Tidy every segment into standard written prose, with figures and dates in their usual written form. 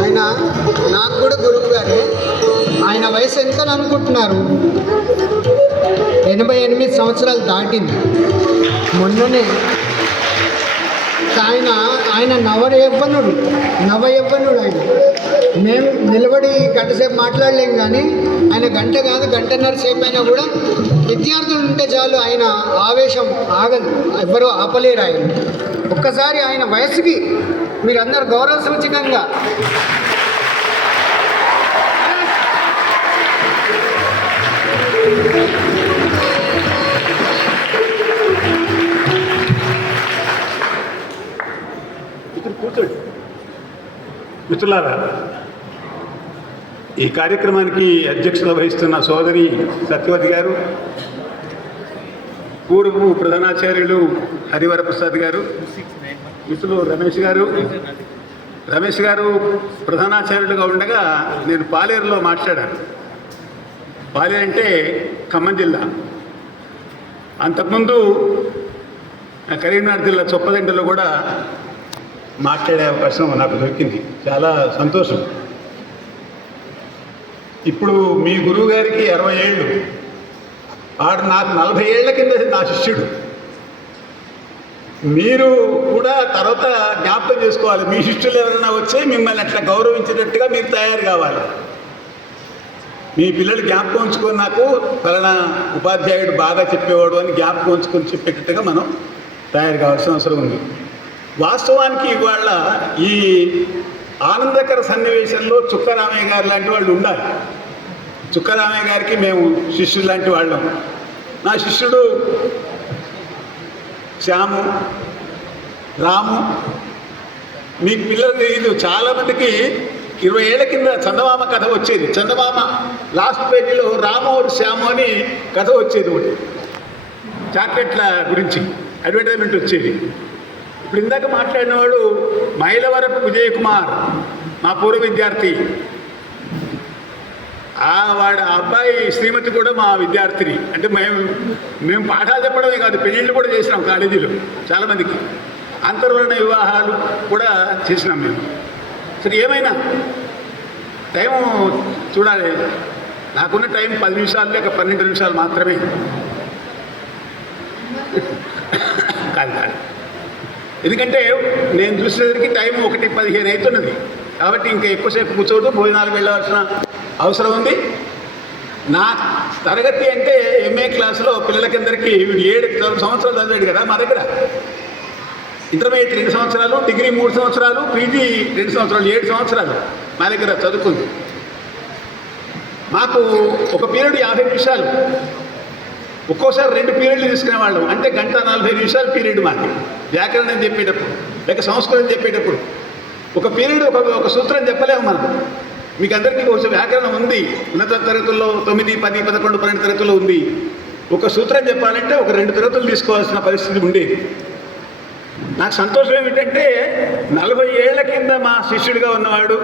ఆయన నాకు కూడా గురువు గారే. ఆయన వయసు ఎంత అనుకుంటున్నారు? 88 సంవత్సరాలు దాటింది మొన్ననే. ఆయన నవయవ్వనుడు ఆయన. మేము నిలబడి గంటసేపు మాట్లాడలేం, కానీ ఆయన గంట కాదు గంటన్నర సేపు అయినా కూడా విద్యార్థులు ఉంటే చాలు ఆయన ఆవేశం ఆగదు, ఎవ్వరూ ఆపలేరు ఆయన. ఒక్కసారి ఆయన వయసుకి మీరందరూ గౌరవ సూచకంగా కూర్చోండి. మిత్రులారా, ఈ కార్యక్రమానికి అధ్యక్షత వహిస్తున్న సోదరి సత్యవతి గారు, పూర్వపు ప్రధానాచార్యులు హరివరప్రసాద్ గారు, మిత్రులు రమేష్ గారు ప్రధానాచార్యులుగా ఉండగా నేను పాలేరులో మాట్లాడాను. పాలేరు అంటే ఖమ్మం జిల్లా. అంతకుముందు కరీంనగర్ జిల్లా చొప్పదండలో కూడా మాట్లాడే అవకాశం నాకు దొరికింది. చాలా సంతోషం. ఇప్పుడు మీ గురువు గారికి 60 ఏళ్ళు, వాడు నాకు 40 ఏళ్ల కింద నా శిష్యుడు. మీరు కూడా తర్వాత జ్ఞాపకం చేసుకోవాలి, మీ శిష్యులు ఎవరైనా వచ్చి మిమ్మల్ని అట్లా గౌరవించేటట్టుగా మీరు తయారు కావాలి. మీ పిల్లలు జ్ఞాపకం ఉంచుకొని నాకు ఫలానా ఉపాధ్యాయుడు బాగా చెప్పేవాడు అని జ్ఞాపకం ఉంచుకొని చెప్పేటట్టుగా మనం తయారు కావాల్సిన అవసరం ఉంది. వాస్తవానికి ఇవాళ ఈ ఆనందకర సన్నివేశంలో చుక్కరామయ్య గారు లాంటి వాళ్ళు ఉండాలి. చుక్కరామయ్య గారికి మేము శిష్యులు లాంటి వాళ్ళం. నా శిష్యుడు శ్యాము, రాము. మీకు పిల్లలు తెలియదు, చాలామందికి 20 ఏళ్ల కింద చందమామ కథ వచ్చేది. చందమామ లాస్ట్ పేజీలో రాము శ్యాము అని కథ వచ్చేది, ఒకటి చాక్లెట్ల గురించి అడ్వర్టైజ్మెంట్ వచ్చేది. ఇప్పుడు ఇందాక మాట్లాడిన వాడు మైలవరపు విజయ్ కుమార్, మా పూర్వ విద్యార్థి. వాడు అబ్బాయి శ్రీమతి కూడా మా విద్యార్థిని. అంటే మేము పాఠాలు చెప్పడమే కాదు, పెళ్ళిళ్ళు కూడా చేసినాం కాలేజీలో చాలామందికి. అంతర్వర్ణ వివాహాలు కూడా చేసినాం మేము. సరే, ఏమైనా టైము చూడాలి. నాకున్న టైం 10 నిమిషాలు లేక 12 నిమిషాలు మాత్రమే. కాదు, ఎందుకంటే నేను చూసేసరికి టైం 1:15 అవుతున్నది. కాబట్టి ఇంకా ఎక్కువసేపు కూర్చోవద్దు, భోజనాలు వెళ్ళవలసిన అవసరం ఉంది. నా తరగతి అంటే ఎంఏ క్లాసులో పిల్లలకందరికీ 7 సంవత్సరాలు చదివాడు కదా మా దగ్గర. ఇంటర్మీడియట్ 2 సంవత్సరాలు, డిగ్రీ 3 సంవత్సరాలు, పీజీ 2 సంవత్సరాలు, 7 సంవత్సరాలు మా దగ్గర చదువుకుంది. మాకు ఒక పీరియడ్ 50 నిమిషాలు, ఒక్కోసారి 2 పీరియడ్లు తీసుకునేవాళ్ళం. అంటే 1:40 నిమిషాలు పీరియడ్ మాకు. వ్యాకరణం చెప్పేటప్పుడు లేక సంస్కృతం చెప్పేటప్పుడు ఒక పీరియడ్ ఒక సూత్రం చెప్పలేము మనం. మీకు అందరికీ కొంచెం వ్యాకరణం ఉంది, ఉన్నత తరగతుల్లో 9, 10, 11, 12 తరగతుల్లో ఉంది. ఒక సూత్రం చెప్పాలంటే ఒక 2 తరగతులు తీసుకోవాల్సిన పరిస్థితి ఉండేది. నాకు సంతోషం ఏమిటంటే 40 ఏళ్ల కింద మా శిష్యుడిగా ఉన్నవాడు,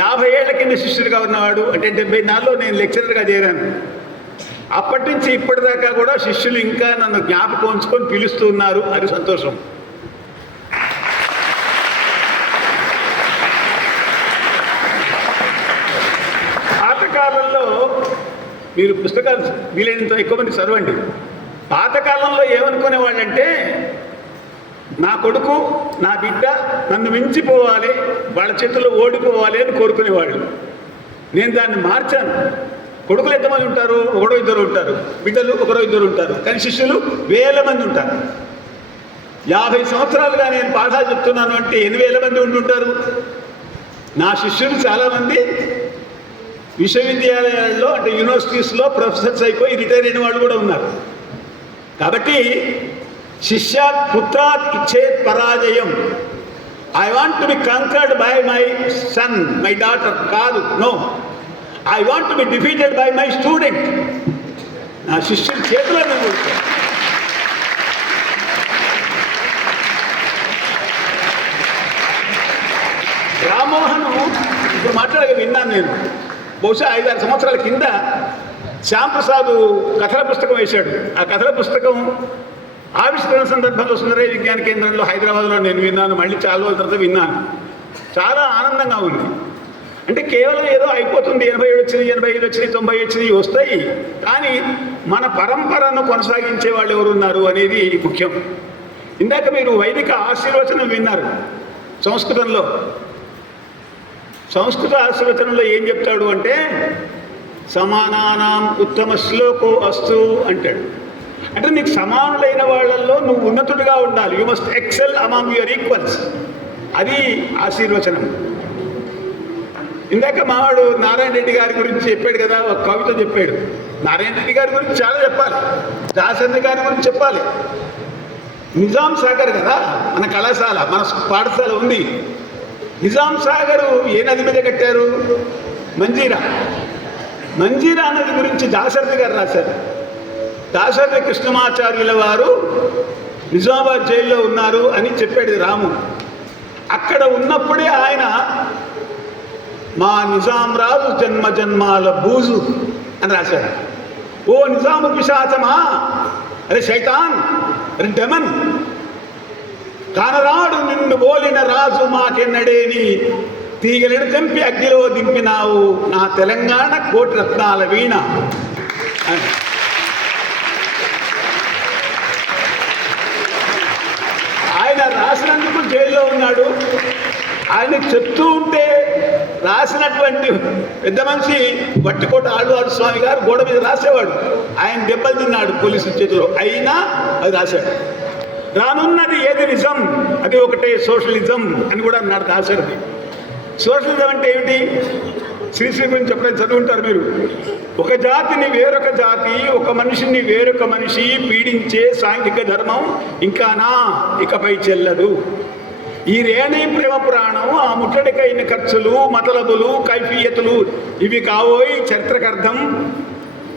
50 ఏళ్ల కింద శిష్యుడిగా ఉన్నవాడు, అంటే 74లో నేను లెక్చరర్గా చేరాను. అప్పటి నుంచి ఇప్పటిదాకా కూడా శిష్యులు ఇంకా నన్ను జ్ఞాపకం ఉంచుకొని పిలుస్తూ ఉన్నారు. అది సంతోషం. పాతకాలంలో మీరు పుస్తకాలు వీలైనంత ఎక్కువ మంది చదవండి. పాతకాలంలో ఏమనుకునేవాళ్ళంటే, నా కొడుకు నా బిడ్డ నన్ను మించిపోవాలి, వాళ్ళ చేతుల్లో ఓడిపోవాలి అని కోరుకునేవాళ్ళు. నేను దాన్ని మార్చాను. కొడుకులు ఎంతమంది ఉంటారు? 1-2 ఉంటారు. బిడ్డలు 1-2 ఉంటారు. కానీ శిష్యులు వేల మంది ఉంటారు. 50 సంవత్సరాలుగా నేను పాఠాలు చెప్తున్నాను అంటే 8,000 మంది ఉంటుంటారు. నా శిష్యులు చాలామంది విశ్వవిద్యాలయాల్లో అంటే యూనివర్సిటీస్లో ప్రొఫెసర్స్ అయిపోయి రిటైర్ అయిన వాళ్ళు కూడా ఉన్నారు. కాబట్టి శిష్యాత్ పుత్రాత్ ఇచ్చేత్ పరాజయం. I want to be conquered by my son, my daughter కాదు, no, I want to be defeated by my student. నా శిష్యుడి చేతిలో నేను కూర్చోను. రామ్మోహన్ ఇప్పుడు మాట్లాడగా విన్నాను నేను. బహుశా 5-6 సంవత్సరాల కింద శ్యాంప్రసాద్ కథల పుస్తకం వేశాడు. ఆ కథల పుస్తకం ఆవిష్కరణ సందర్భంలో సుందరయ్య విజ్ఞాన కేంద్రంలో హైదరాబాద్లో నేను విన్నాను, మళ్ళీ చాలా రోజుల తర్వాత విన్నాను. చాలా ఆనందంగా ఉంది. అంటే కేవలం ఏదో అయిపోతుంది, 87 వచ్చినాయి, 85 వచ్చినాయి, 90 వచ్చినాయి వస్తాయి, కానీ మన పరంపరను కొనసాగించే వాళ్ళు ఎవరున్నారు అనేది ముఖ్యం. ఇందాక మీరు వైదిక ఆశీర్వచనం విన్నారు సంస్కృతంలో. సంస్కృత ఆశీర్వచనంలో ఏం చెప్తాడు అంటే సమానానాం ఉత్తమ శ్లోకో అస్తు అంటాడు. అంటే నీకు సమానులైన వాళ్ళల్లో నువ్వు ఉన్నతుడిగా ఉండాలి. You must excel among your equals. అది ఆశీర్వచనం. ఇందాక మావాడు నారాయణ రెడ్డి గారి గురించి చెప్పాడు కదా, ఒక కవిత చెప్పాడు. నారాయణ రెడ్డి గారి గురించి చాలా చెప్పాలి, దాశరథి గారి గురించి చెప్పాలి. నిజాం సాగర్ కదా మన కళాశాల, మన పాఠశాల ఉంది. నిజాం సాగర్ ఏ నది మీద కట్టారు? మంజీరా. మంజీరా నది గురించి దాశరథి గారు రాశారు. దాశరథి కృష్ణమాచార్యుల వారు నిజామాబాద్ జైల్లో ఉన్నారు అని చెప్పాడు రాము. అక్కడ ఉన్నప్పుడే ఆయన మా నిజాం రాజు జన్మ జన్మాల బూజు అని రాశాడు. ఓ నిజాము పిశాచమా, అరే శైతాన్, అరే డెమన్, కానరాడు నిన్ను బోలిన రాజు మాకెన్నడేని తీగలను తెంపి అగ్గిలో దింపినావు నా తెలంగాణ కోటి రత్నాల వీణ అని. ఆయన రాసినందుకు జైల్లో ఉన్నాడు. ఆయన చెప్తూ ఉంటే రాసినటువంటి పెద్ద మనిషి వట్టికోట ఆళ్వారు స్వామి గారు గోడ మీద రాసేవాడు. ఆయన దెబ్బలు తిన్నాడు పోలీసు చేతిలో, అయినా అది రాశాడు. రానున్నది ఏది నిజం, అది ఒకటే సోషలిజం అని కూడా అన్నాడు దాశరథి. సోషలిజం అంటే ఏమిటి? శ్రీశ్రీ గురించి ఎప్పుడైనా చదువుంటారు మీరు. ఒక జాతిని వేరొక జాతి, ఒక మనిషిని వేరొక మనిషి పీడించే సాంఘిక ధర్మం ఇంకానా ఇకపై చెల్లదు. ఈ రేణి ప్రేమ పురాణం, ఆ ముట్టడికైన ఖర్చులు, మతలబులు, కైఫియతులు ఇవి కావోయి చరిత్రకర్థం.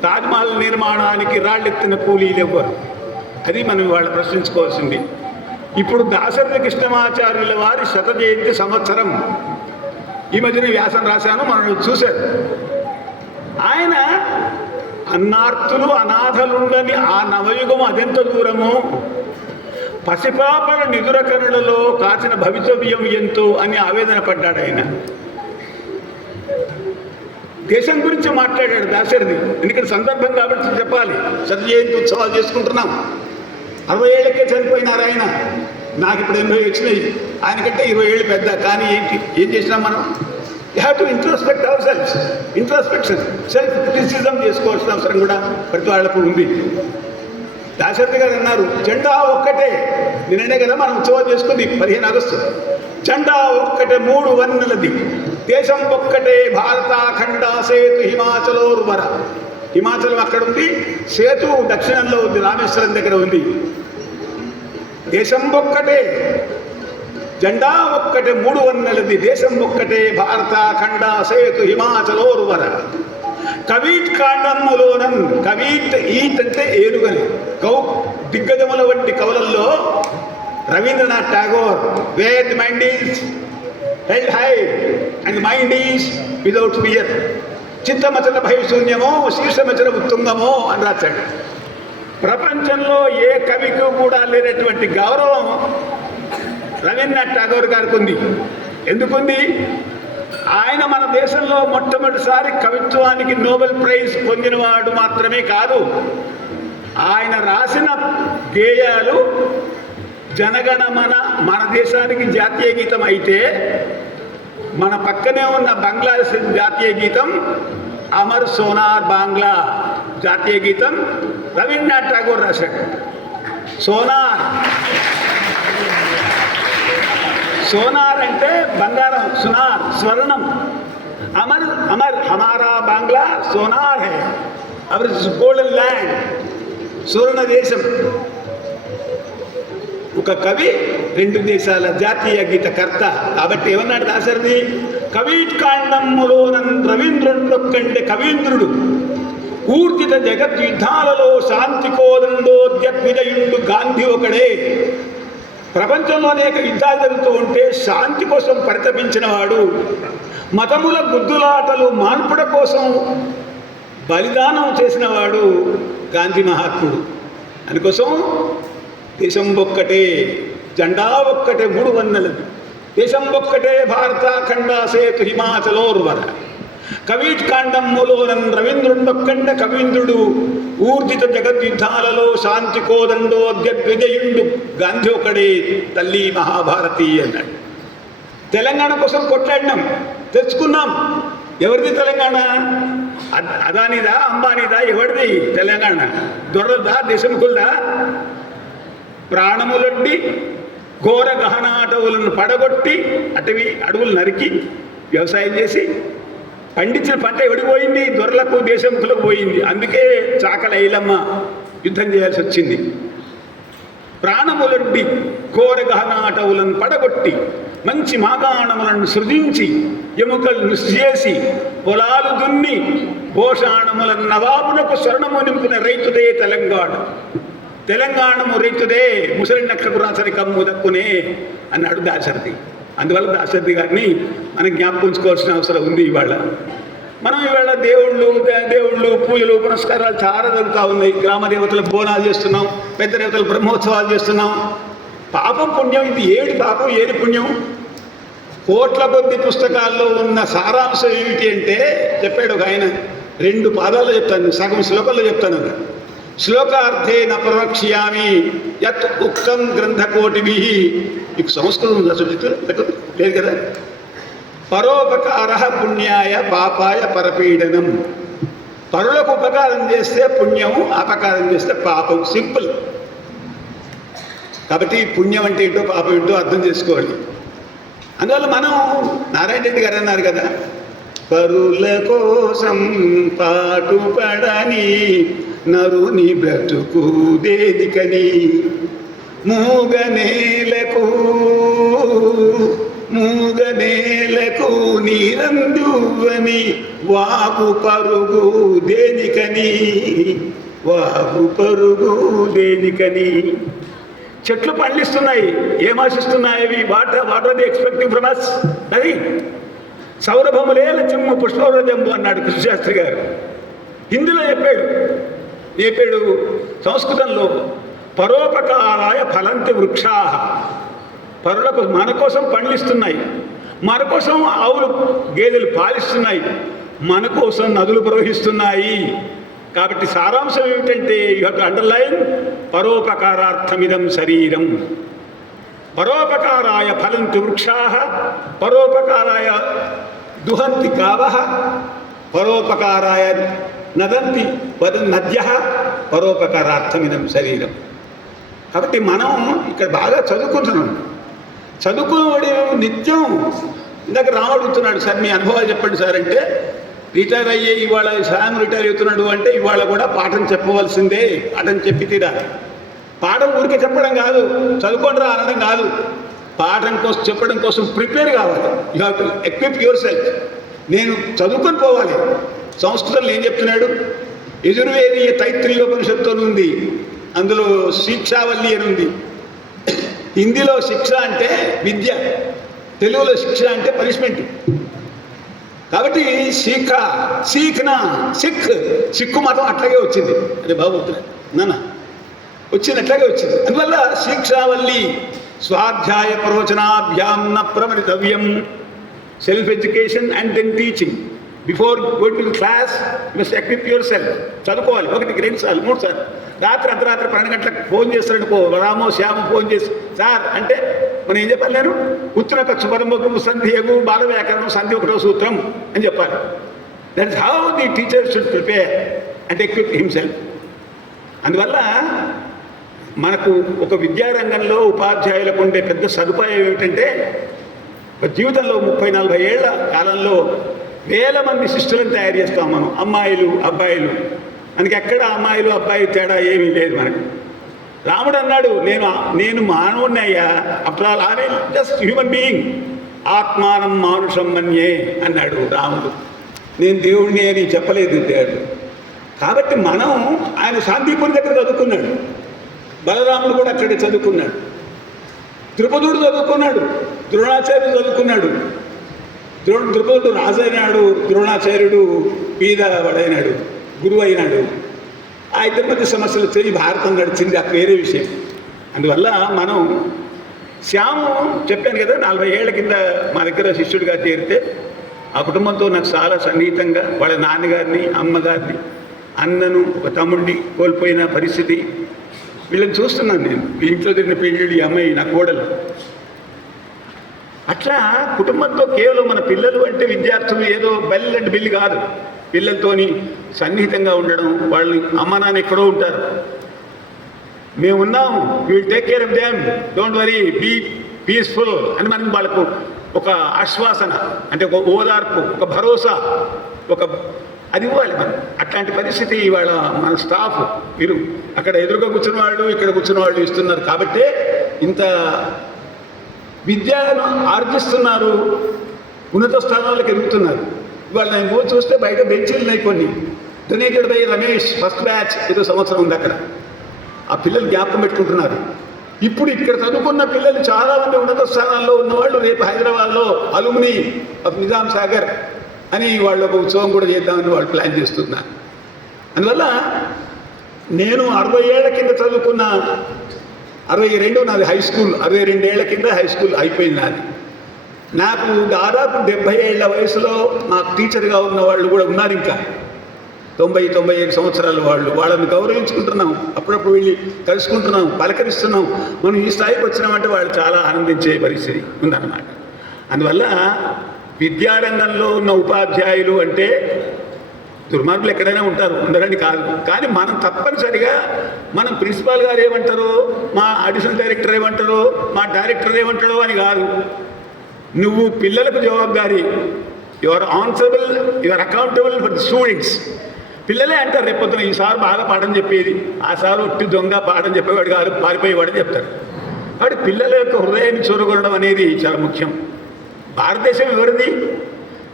తాజ్మహల్ నిర్మాణానికి రాళ్ళెత్తిన కూలీలు ఎవ్వరు? అది మనం ఇవాళ ప్రశ్నించుకోవాల్సింది. ఇప్పుడు దాశరథి కృష్ణమాచార్యుల వారి 100వ జయంతి సంవత్సరం. ఈ మధ్యన వ్యాసం రాశాను, మనం చూశారు. ఆయన అన్నార్తులు అనాథలుండని ఆ నవయుగం అదెంత దూరమో, పసిపాపల నిదురకరులలో కాచిన భవితవ్యం ఎంతో అని ఆవేదన పడ్డాడు ఆయన. దేశం గురించి మాట్లాడాడు దాశరథి. ఎందుకంటే సందర్భం కాబట్టి చెప్పాలి. 100వ జయంతి ఉత్సవాలు చేసుకుంటున్నాం. 60 ఏళ్ళకే చనిపోయినారు ఆయన. నాకు ఇప్పుడు 80 వచ్చినాయి, ఆయనకంటే 20 ఏళ్ళు పెద్ద. కానీ ఏం చేసినాం మనం? You have to introspect our selfs. Introspection, self criticism చేసుకోవాల్సిన అవసరం కూడా ప్రతి వాళ్లకు ఉంది. దాశరథి గారు అన్నారు, జెండా ఒక్కటే. నిన్ననే కదా మనం ఉత్సవాలు చేసుకుంది 15 ఆగస్టు. జెండా ఒక్కటే 3 వర్ణులది, దేశం ఒక్కటే భారతాఖండ సేతు హిమాచలోర్వర. హిమాచలం అక్కడ ఉంది, సేతు దక్షిణంలో ఉంది, రామేశ్వరం దగ్గర ఉంది. దేశం ఒక్కటే, జెండా ఒక్కటే 3 వర్ణులది, దేశం ఒక్కటే భారతాఖండ సేతు హిమాచలోర్వర. కవీట్ కాండమ్ములోనన్, కవీట్ ఈట్ అంటే ఏనుగని. దిగ్గజముల వంటి కవులల్లో Rabindranath Tagore, where the mind is held high and mind is without fear, చిత్తమచల భయశూన్యమో శీర్షమచల ఉత్తుంగమో అని రాశాడు. ప్రపంచంలో ఏ కవికి కూడా లేనటువంటి గౌరవం రవీంద్రనాథ్ ఠాగోర్ గారికి ఉంది. ఎందుకుంది? ఆయన మన దేశంలో మొట్టమొదటిసారి కవిత్వానికి నోబెల్ ప్రైజ్ పొందినవాడు మాత్రమే కాదు, ఆయన రాసిన గేయాలు జనగణమన మన దేశానికి జాతీయ గీతం అయితే, మన పక్కనే ఉన్న బంగ్లాదేశ్ జాతీయ గీతం అమర్ సోనార్ బాంగ్లా జాతీయ గీతం రవీంద్రనాథ్ ఠాగూర్ రాశాడు. సోనార్, సోనార్ అంటే బంగారం, సునార్ స్వర్ణం. అమర్ అమర్ హమారా బాంగ్లా సోనార్ హై, అవర్ గోల్డెన్ ల్యాండ్, సువర్ణ దేశం. ఒక కవి 2 దేశాల జాతీయ గీత కర్త. కాబట్టి ఏమన్నాడు దాశరథి? కవీట్ కాండమ్ములోనన్ రవీంద్రుడొక్కంటే కవీంద్రుడు, పూర్తిత జగద్యుద్ధాలలో శాంతి కోదండోద్యద్విజయుండు గాంధీ ఒకడే. ప్రపంచంలో అనేక యుద్ధాలు జరుగుతూ ఉంటే శాంతి కోసం పరితపించిన వాడు, మతముల గుద్దులాటలు మాన్పుడ కోసం బలిదానం చేసిన వాడు గాంధీ మహాత్ముడు. అందుకోసం దేశం ఒక్కటే, జెండా ఒక్కటే, 3 వన్నెలది. దేశం ఒక్కటే భారత ఖండ సేతు హిమాచలోర్వర. కవీట్కాండం మూలోనం రవీంద్రుండొక్కండ కవీంద్రుడు ఊర్జిత జగద్యుద్ధాలలో శాంతి కోదండోద్యద్విజయుండు గాంధీ ఒకడే తల్లి మహాభారతి అన్నాడు. తెలంగాణ కోసం కొట్లాడినాం, తెచ్చుకున్నాం. ఎవరిది తెలంగాణ? అదానిదా, అంబానీదా? ఎవరిది తెలంగాణ? దొరదా, దేశముకులదా? ప్రాణములొడ్డి ఘోర గహన అటవులను పడగొట్టి అడవులు నరికి వ్యవసాయం చేసి పండించిన పంట ఎవడికి పోయింది? దొరలకు, దేశముఖులకు పోయింది. అందుకే చాకల ఐలమ్మ యుద్ధం చేయాల్సి వచ్చింది. ప్రాణములొడ్డి ఘోర గహన అటవులను పడగొట్టి మంచి మాగాణములను సృజించి ఎముకలను చేసి పొలాలు దున్ని భోషాణముల నవాబునకు స్వర్ణము నింపిన రైతుదే తెలంగాణ. తెలంగాణము రైతుదే ముసలి నక్కకు రాసరి కమ్ము దక్కునే అన్నాడు దాశరథి. అందువల్ల దాశరథి గారిని మనం జ్ఞాపకించుకోవాల్సిన అవసరం ఉంది. మనం ఇవాళ దేవుళ్ళు పూజలు పునస్కారాలు చాలా జరుగుతూ ఉన్నాయి. గ్రామ దేవతలకు బోనాలు చేస్తున్నాం, పెద్ద దేవతలకు బ్రహ్మోత్సవాలు చేస్తున్నాం. పాపం పుణ్యం ఇది ఏమిటి? పాపం ఏది పుణ్యం? కోట్ల కొద్ది పుస్తకాల్లో ఉన్న సారాంశం ఏమిటి అంటే చెప్పాడు ఒక ఆయన. 2 పాదాలు చెప్తాను, సగం శ్లోకంలో చెప్తాను. శ్లోకార్థేన ప్రవక్ష్యామి యత్ ఉక్తం గ్రంథకోటిభి. మీకు సంస్కృతం లేదు కదా? పరోపకార పుణ్యాయ పాపాయ పరపీడనం. పరులకు ఉపకారం చేస్తే పుణ్యము, అపకారం చేస్తే పాపం. సింపుల్. కాబట్టి పుణ్యం అంటే ఏంటో పాపం ఏంటో అర్థం చేసుకోవాలి. అందువల్ల మనం నారాయణ రెడ్డి గారు అన్నారు కదా, పరుల కోసం పాటుపడని నరుని బ్రతుకు దేదికని, మూగనేలకు నీరందువని వాగు పరుగు దేనికని. చెట్లు పండిస్తున్నాయి, ఏం ఆశిస్తున్నాయి అవి? What are the expecting from us? అది సౌరభములేల చెమ్ము పుష్పవరజంబు అన్నాడు కృష్ణశాస్త్రి గారు. హిందీలో చెప్పాడు సంస్కృతంలో పరోపకారాయ ఫలంతి వృక్షా. పరులకు మన కోసం పండిస్తున్నాయి, మన కోసం ఆవులు గేదెలు పాలిస్తున్నాయి, మన కోసం నదులు ప్రవహిస్తున్నాయి. కాబట్టి సారాంశం ఏమిటంటే యు హావ్ టు అండర్లైన్ పరోపకారార్థమిదం శరీరం. పరోపకారాయ ఫలంతి వృక్షా, పరోపకారాయ దుహంతి గావః, పరోపకారాయ నదంతి నద్యః, పరోపకారార్థమిదం శరీరం. కాబట్టి మనం ఇక్కడ బాగా చదువుకుంటున్నాం. చదువుకునేవాడు నిత్యం ఇందాక రామడుగుతున్నాడు, సార్ మీ అనుభవాలు చెప్పండి సార్ అంటే, రిటైర్ అయ్యే ఇవాళ సాయం రిటైర్ అవుతున్నాడు అంటే ఇవాళ కూడా పాఠం చెప్పవలసిందే, పాఠం చెప్పి తీరాలి. పాఠం ఊరికే చెప్పడం కాదు, చదువుకోండి రా అనడం కాదు, పాఠం కోసం చెప్పడం కోసం ప్రిపేర్ కావాలి. You have to equip your self. నేను చదువుకొని పోవాలి. సంస్కృతంలో ఏం చెప్తున్నాడు? యజుర్వేదీయ తైత్రీయోపనిషత్తులో ఉంది, అందులో శిక్షావల్లి అని ఉంది. హిందీలో శిక్ష అంటే విద్య, తెలుగులో శిక్ష అంటే పనిష్మెంట్. కాబట్టి సిక్కు మతం అట్లాగే వచ్చింది. అరే బాబు నాన్న వచ్చింది, అట్లాగే వచ్చింది. అందువల్ల శిక్షావల్లి స్వాధ్యాయ ప్రవచనాభ్యాం న ప్రమణితవ్యం. Self education and then teaching. Before going to class you must equip yourself. చదువుకోవాలి 1, 2 సార్లు 3 సార్లు. అర్ధరాత్రి 12 గంటలకు ఫోన్ చేస్తాడనుకో, రామో శ్యామో ఫోన్ చేసి సార్ అంటే మనం ఏం చెప్పాలి? నేను ఉత్తర ఖర్చు పరమకు సంధ్యకు బాల వ్యాకరణం సంధి 1వ సూత్రం అని చెప్పాలి. That is how the teacher should prepare and equip himself. అందువల్ల మనకు ఒక విద్యారంగంలో ఉపాధ్యాయులకు ఉండే పెద్ద సదుపాయం ఏమిటంటే, జీవితంలో 30-40 ఏళ్ల కాలంలో వేల మంది శిష్యులను తయారు చేస్తాం మనం, అమ్మాయిలు అబ్బాయిలు. మనకి ఎక్కడ అమ్మాయిలు అబ్బాయి తేడా ఏమీ లేదు మనకు. రాముడు అన్నాడు, నేను మానవుడిని అయ్యా, after all I am just human being, ఆత్మానం మానుషం మన్యే అన్నాడు రాముడు. నేను దేవుడిని అని చెప్పలేదు దేవుడు. కాబట్టి మనం ఆయన శాంతిపురి దగ్గర చదువుకున్నాడు, బలరాముడు కూడా అక్కడే చదువుకున్నాడు, ద్రుపదుడు చదువుకున్నాడు, ద్రోణాచార్యుడు చదువుకున్నాడు. ద్రుపదుడు రాజైనాడు, ద్రోణాచార్యుడు పీద వాడైనాడు, గురువు అయినాడు. ఆ ఇద్దరి మధ్య సమస్యలు తెలియ భారతం నడిచింది, అది వేరే విషయం. అందువల్ల మనం శ్యాము చెప్పాను కదా 40 ఏళ్ల కింద మా దగ్గర శిష్యుడిగా చేరితే ఆ కుటుంబంతో నాకు చాలా సన్నిహితంగా వాళ్ళ నాన్నగారిని అమ్మగారిని అన్నను ఒక తమ్ముడిని కోల్పోయిన పరిస్థితి వీళ్ళని చూస్తున్నాను నేను. ఈ ఇంట్లో తిరిగిన పెళ్ళిళ్ళు, ఈ అమ్మాయి నా కోడలు. అట్లా కుటుంబంతో కేవలం మన పిల్లలు అంటే విద్యార్థులు ఏదో బెల్ అండ్ బిల్లు కాదు. పిల్లలతోని సన్నిహితంగా ఉండడం, వాళ్ళు అమ్మ నాన్న ఎక్కడో ఉంటారు, మేము ఉన్నాము, will take care of them, don't worry, be peaceful అని మనం వాళ్ళకు ఒక ఆశ్వాసన, అంటే ఒక ఓదార్పు, ఒక భరోసా, ఒక అది ఇవ్వాలి మనం. అట్లాంటి పరిస్థితి ఇవాళ మన స్టాఫ్, మీరు అక్కడ ఎదురుగా కూర్చున్న వాళ్ళు, ఇక్కడ కూర్చున్న వాళ్ళు ఇస్తున్నారు కాబట్టే ఇంత విద్యను ఆర్జిస్తున్నారు, ఉన్నత స్థానాలకు ఎదుగుతున్నారు. ఇవాళ నేను చూస్తే బయట బెంచీలు ఉన్నాయి కొన్ని, donated by Ramesh first batch, ఏదో సంవత్సరం ఉంది అక్కడ. ఆ పిల్లలు జ్ఞాపకం పెట్టుకుంటున్నారు. ఇప్పుడు ఇక్కడ చదువుకున్న పిల్లలు చాలామంది ఉన్నత స్థానాల్లో ఉన్నవాళ్ళు రేపు హైదరాబాద్లో అలుమిని ఆఫ్ నిజాం సాగర్ అని వాళ్ళు ఒక ఉత్సవం కూడా చేద్దామని వాళ్ళు ప్లాన్ చేస్తున్నారు. అందువల్ల నేను 60 ఏళ్ల కింద చదువుకున్న, 62 నాది హై స్కూల్, 62 ఏళ్ల కింద హై స్కూల్ అయిపోయింది నాది. నాకు దాదాపు 70 ఏళ్ల వయసులో నాకు టీచర్గా ఉన్న వాళ్ళు కూడా ఉన్నారు, ఇంకా 90-95 సంవత్సరాల వాళ్ళు. వాళ్ళని గౌరవించుకుంటున్నాం, అప్పుడప్పుడు వెళ్ళి కలుసుకుంటున్నాం, పలకరిస్తున్నాం. మనం ఈ స్థాయికి వచ్చినామంటే వాళ్ళు చాలా ఆనందించే పరిస్థితి ఉందన్నమాట. అందువల్ల విద్యారంగంలో ఉన్న ఉపాధ్యాయులు అంటే దుర్మార్గులు ఎక్కడైనా ఉంటారు, ఉండరని కాదు. కానీ మనం తప్పనిసరిగా మనం ప్రిన్సిపాల్ గారు ఏమంటారో, మా అడిషనల్ డైరెక్టర్ ఏమంటారో, మా డైరెక్టర్ ఏమంటారో అని కాదు. నువ్వు పిల్లలకు జవాబుదారీ, you are answerable, you are accountable for the students. పిల్లలే అంటారు రేపొద్దున, ఈ సార్ బాగా పాఠం చెప్పేది, ఆ సారు ఒట్టి దొంగ పాఠం చెప్పేవాడు కాదు, పారిపోయేవాడని చెప్తారు. కాబట్టి పిల్లల యొక్క హృదయాన్ని చూరగొనడం అనేది చాలా ముఖ్యం. భారతదేశం ఎవరిది?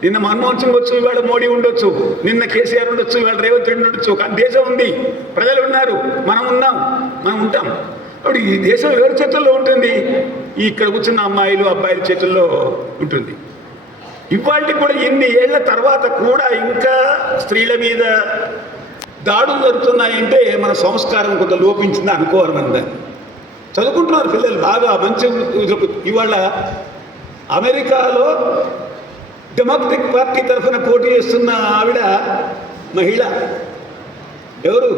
నిన్న మన్మోహన్ సింగ్ వచ్చు, ఇవాళ మోడీ ఉండొచ్చు, నిన్న కేసీఆర్ ఉండొచ్చు, ఇవాళ రేవంత్ రెడ్డి ఉండొచ్చు. కానీ దేశం ఉంది, ప్రజలు ఉన్నారు, మనం ఉన్నాం, మనం ఉంటాం. కాబట్టి ఈ దేశం ఎవరి చేతుల్లో ఉంటుంది? ఈ ఇక్కడ కూర్చున్న అమ్మాయిలు అబ్బాయిల చేతుల్లో ఉంటుంది. ఇవాళకి కూడా ఎన్ని ఏళ్ల తర్వాత కూడా ఇంకా స్త్రీల మీద దాడులు జరుగుతున్నాయంటే మన సంస్కారం కొంత లోపించింది అనుకోవాలి. మన దాన్ని చదువుకుంటున్నారు పిల్లలు బాగా మంచి. ఇవాళ అమెరికాలో డెమోక్రటిక్ పార్టీ తరఫున పోటీ చేస్తున్న ఆవిడ మహిళ ఎవరు?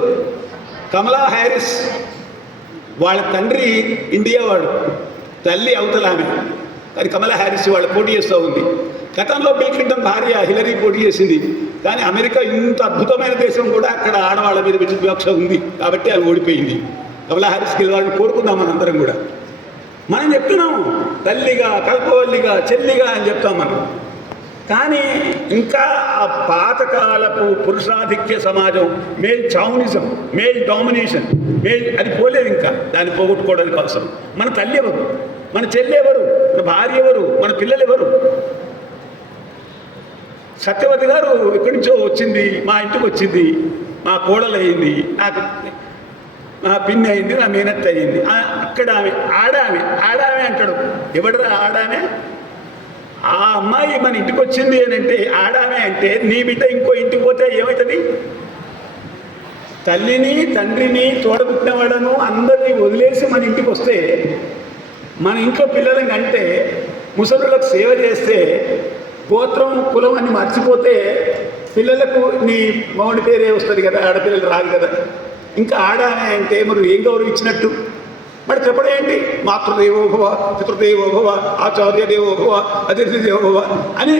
కమలా హ్యారిస్. వాళ్ళ తండ్రి ఇండియా వాడు, తల్లి అవతల ఆమె. కానీ కమలా హ్యారిస్ వాళ్ళు పోటీ చేస్తూ ఉంది. గతంలో బిల్ క్లింటన్ భార్య హిలరీ పోటీ చేసింది. కానీ అమెరికా ఇంత అద్భుతమైన దేశం కూడా అక్కడ ఆడవాళ్ళ మీద వివక్ష ఉంది కాబట్టి అది ఓడిపోయింది. కమలా హ్యారిస్ గెలవాలని కోరుకుందాం మనందరం కూడా. మనం చెప్తున్నాము తల్లిగా, కల్పవల్లిగా, చెల్లిగా అని చెప్తాం మనం. కానీ ఇంకా ఆ పాతకాలపు పురుషాధిక్య సమాజం, మేల్ చౌనిజం, మేల్ డామినేషన్, అది పోలేదు. ఇంకా దాన్ని పోగొట్టుకోవడానికి అవసరం. మన తల్లి ఎవరు? మన చెల్లి ఎవరు? మన భార్య ఎవరు? మన పిల్లలు ఎవరు? సత్యవతి గారు ఎక్కడి నుంచో వచ్చింది, మా ఇంటికి వచ్చింది, మా కోడలు అయింది, నాకు నా పిన్ని అయింది, నా మేనత్త అయింది. అక్కడ ఆమె ఆడామె అంటాడు. ఎవడరా ఆడామె? ఆ అమ్మాయి మన ఇంటికి వచ్చింది అని అంటే ఆడామె అంటే, నీ బిడ్డ ఇంకో ఇంటికి పోతే ఏమవుతుంది? తల్లిని, తండ్రిని, తోడబుట్టిన వాళ్ళను అందరినీ వదిలేసి మన ఇంటికి వస్తే, మన ఇంట్లో పిల్లలని అంటే, ముసలులకు సేవ చేస్తే, గోత్రం కులం అని మర్చిపోతే పిల్లలకు నీ మౌని పేరే వస్తుంది కదా, ఆడపిల్లలు రాదు కదా. ఇంకా ఆడామే అంటే మరి ఏం గౌరవించినట్టు? మరి చెప్పడం ఏంటి? మాతృదేవోభవ, పితృదేవోభవ, ఆచార్య దేవోభవ, అతిథి దేవోభవ అని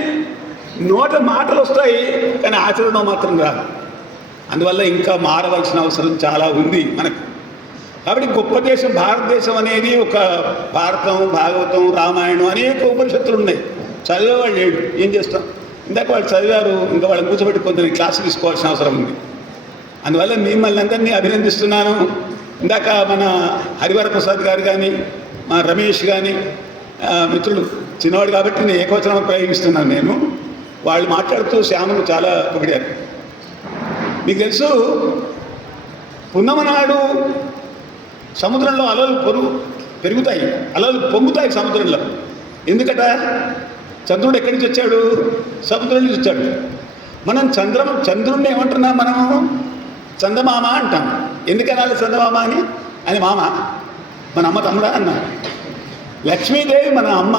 నోట మాటలు వస్తాయి, కానీ ఆచరణ మాత్రం రాదు. అందువల్ల ఇంకా మారవలసిన అవసరం చాలా ఉంది మనకు. కాబట్టి గొప్ప దేశం భారతదేశం అనేది ఒక భారతం, భాగవతం, రామాయణం అనేక ఉపనిషత్తులు ఉన్నాయి. చదివేవాళ్ళు లేడు, ఏం చేస్తాం? ఇందాక వాళ్ళు చదివారు, ఇంకా వాళ్ళని కూర్చోబెట్టి కొంత క్లాసు తీసుకోవాల్సిన అవసరం ఉంది. అందువల్ల మిమ్మల్ని అందరినీ అభినందిస్తున్నాను. ఇందాక మన హరివర ప్రసాద్ గారు కానీ, మా రమేష్ కానీ, మిత్రులు చిన్నవాడు కాబట్టి నేను ఏకవచనం ప్రయోగిస్తున్నాను. నేను వాళ్ళు మాట్లాడుతూ శ్యామును చాలా పొగిడారు. మీకు తెలుసు, పున్నమ నాడు సముద్రంలో అలలు పెరుగుతాయి, అలలు పొంగుతాయి సముద్రంలో. ఎందుకట? చంద్రుడు ఎక్కడి నుంచి వచ్చాడు? సముద్రం నుంచి వచ్చాడు. మనం చంద్రుడిని ఏమంటున్నాం? మనము చందమామ అంటాం. ఎందుకనాలి చందమామ అని? మామ మన అమ్మ తమ్ముడా అన్న. లక్ష్మీదేవి మన అమ్మ.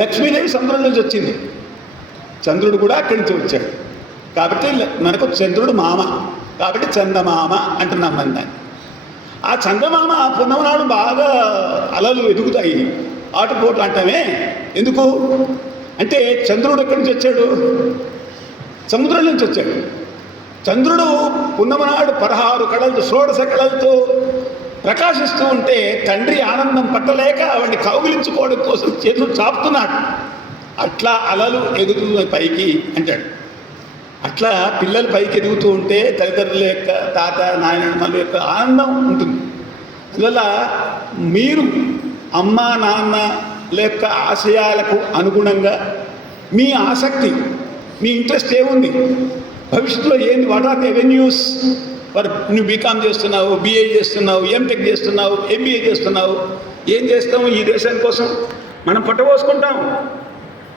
లక్ష్మీదేవి సముద్రం నుంచి వచ్చింది, చంద్రుడు కూడా అక్కడి నుంచి వచ్చాడు. కాబట్టి మనకు చంద్రుడు మామ, కాబట్టి చందమామ అంటున్నాం మన దాన్ని. ఆ చందమామ పున్నమ నాడు బాగా అలలు ఎదుగుతాయి, ఆటుపోటు అంటామే. ఎందుకు అంటే చంద్రుడు ఎక్కడి నుంచి వచ్చాడు? సముద్రం నుంచి వచ్చాడు. చంద్రుడు పున్నమ నాడు 16 కళలతో 16 కళలతో ప్రకాశిస్తూ ఉంటే తండ్రి ఆనందం పట్టలేక వాడిని కౌగిలించుకోవడం కోసం చేతులు చాపుతున్నాడు. అట్లా అలలు ఎదుగుతున్నాయి పైకి అంటాడు. అట్లా పిల్లలు పైకి ఎదుగుతూ ఉంటే తల్లిదండ్రుల యొక్క తాత నాయనమ్మల యొక్క ఆనందం ఉంటుంది. అందువల్ల మీరు అమ్మ నాన్న యొక్క ఆశయాలకు అనుగుణంగా మీ ఆసక్తి, మీ ఇంట్రెస్ట్ ఏముంది, భవిష్యత్తులో ఏంది, what are the avenues for, నువ్వు బీకామ్ చేస్తున్నావు, బీఏ చేస్తున్నావు, ఎంటెక్ చేస్తున్నావు, ఎంబీఏ చేస్తున్నావు, ఏం చేస్తాము ఈ దేశం కోసం మనం పట్టబోసుకుంటాం.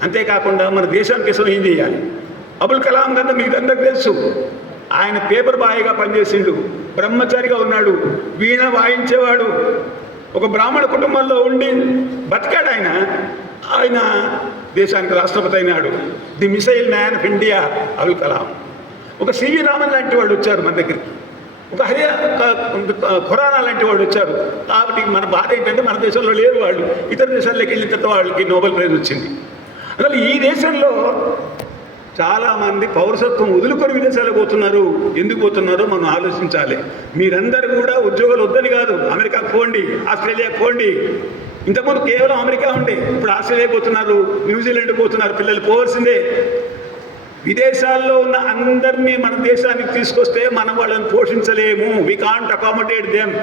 అంతేకాకుండా మన దేశం కోసం ఏం చేయాలి? అబుల్ కలాం గారు మీకు అందరికి తెలుసు, ఆయన పేపర్ బాయ్గా పనిచేసిండు, బ్రహ్మచారిగా ఉన్నాడు, వీణ వాయించేవాడు, ఒక బ్రాహ్మణ కుటుంబంలో ఉండి బతికాడు ఆయన. ఆయన దేశానికి రాష్ట్రపతి అయినాడు. The missile man of India Abul Kalam. ఒక సివి రామన్ లాంటి వాళ్ళు వచ్చారు మన దగ్గరికి, ఒక ఖురానా లాంటి వాళ్ళు వచ్చారు. కాబట్టి మన బాధ ఏంటంటే మన దేశంలో లేరు వాళ్ళు, ఇతర దేశాల్లోకి వెళ్ళిన తర్వాత వాళ్ళకి నోబెల్ ప్రైజ్ వచ్చింది. అసలు ఈ దేశంలో చాలామంది పౌరసత్వం వదులుకొని విదేశాలకు పోతున్నారు. ఎందుకు పోతున్నారో మనం ఆలోచించాలి. మీరందరూ కూడా ఉద్యోగాలు వద్దని కాదు, అమెరికాకు పోండి, ఆస్ట్రేలియాకు పోండి. ఇంతకుముందు కేవలం అమెరికా ఉండే, ఇప్పుడు ఆస్ట్రేలియా పోతున్నారు, న్యూజిలాండ్ పోతున్నారు. పిల్లలు పోవాల్సిందే. విదేశాల్లో ఉన్న అందరినీ మన దేశానికి తీసుకొస్తే మనం వాళ్ళని పోషించలేము. We can't accommodate them.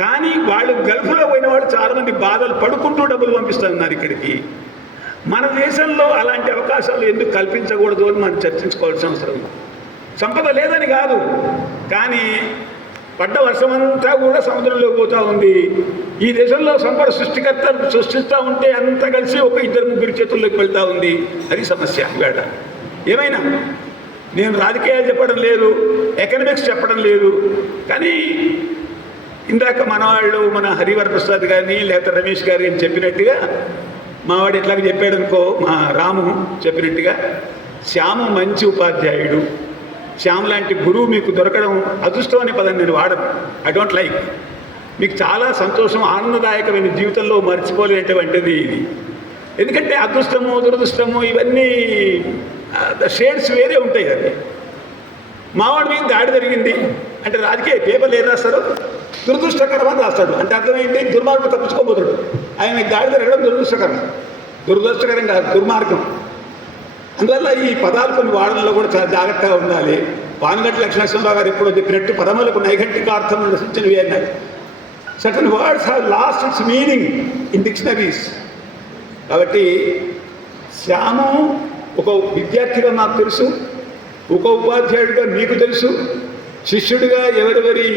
కానీ వాళ్ళు గల్ఫ్లో పోయిన వాళ్ళు చాలామంది బాధలు పడుకుంటూ డబ్బులు పంపిస్తున్నారు ఇక్కడికి. మన దేశంలో అలాంటి అవకాశాలు ఎందుకు కల్పించకూడదు అని మనం చర్చించుకోవాల్సిన అవసరం ఉంది. సంపద లేదని కాదు, కానీ పడ్డ వర్షమంతా కూడా సముద్రంలోకి పోతూ ఉంది. ఈ దేశంలో సంపద సృష్టిస్తూ ఉంటే అంతా కలిసి ఒక 2-3 చేతుల్లోకి వెళ్తూ ఉంది. అది సమస్య. ఇవాళ ఏమైనా నేను రాజకీయాలు చెప్పడం లేదు, ఎకనామిక్స్ చెప్పడం లేదు, కానీ ఇందాక మన వాళ్ళు, మన హరివర ప్రసాద్ గారిని లేకపోతే రమేష్ గారు అని చెప్పినట్టుగా, మావాడు ఎట్లాగ చెప్పాడు అనుకో, మా రాము చెప్పినట్టుగా, శ్యాము మంచి ఉపాధ్యాయుడు, శ్యామ్ లాంటి గురువు మీకు దొరకడం అదృష్టం అనే పదాన్ని నేను వాడను. I don't like. మీకు చాలా సంతోషం, ఆనందదాయకమైన జీవితంలో మర్చిపోలేనటువంటిది ఇది. ఎందుకంటే అదృష్టము, దురదృష్టము ఇవన్నీ షేడ్స్ వేరే ఉంటాయి. అది మావాడి మీద దాడి జరిగింది అంటే రాజకీయ పేపర్లు ఏం రాస్తారు? దురదృష్టకరమని రాస్తాడు. అంటే అర్థం ఏంటి? దుర్మార్గం తప్పించుకోబోతాడు. ఆయన దాడి జరగడం దురదృష్టకరం కాదు, దుర్మార్గం. అందువల్ల ఈ పదాలు కొన్ని వాడడంలో కూడా చాలా జాగ్రత్తగా ఉండాలి. వానగంటి లక్ష్మణరావు గారు ఎప్పుడో చెప్పినట్టు పదములకు నైఘంటికార్థం రచించినవి అన్నారు. Certain words have lost its meaning in dictionaries. కాబట్టి శ్యాము ఒక విద్యార్థిగా నాకు తెలుసు, ఒక ఉపాధ్యాయుడిగా మీకు తెలుసు, శిష్యుడిగా ఎవరెవరి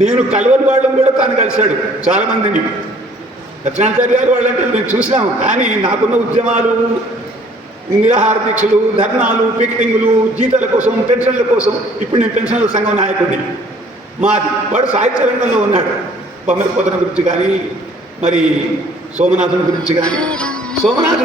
నేను కలవని వాళ్ళని కూడా తాను కలిశాడు చాలామందిని. దక్షిణాచార్య గారు వాళ్ళంటే మేము చూసినాము. కానీ నాకున్న ఉద్యమాలు, నిరాహార దీక్షలు, ధర్నాలు, పికెటింగులు, జీతాల కోసం, పెన్షన్ల కోసం. ఇప్పుడు నేను పెన్షన్ల సంఘం నాయకుడిని. మాది వాడు సాహిత్య రంగంలో ఉన్నాడు. బొమ్మల పోతన గురించి కానీ, మరి సోమనాథుని గురించి కానీ. సోమనాథుడు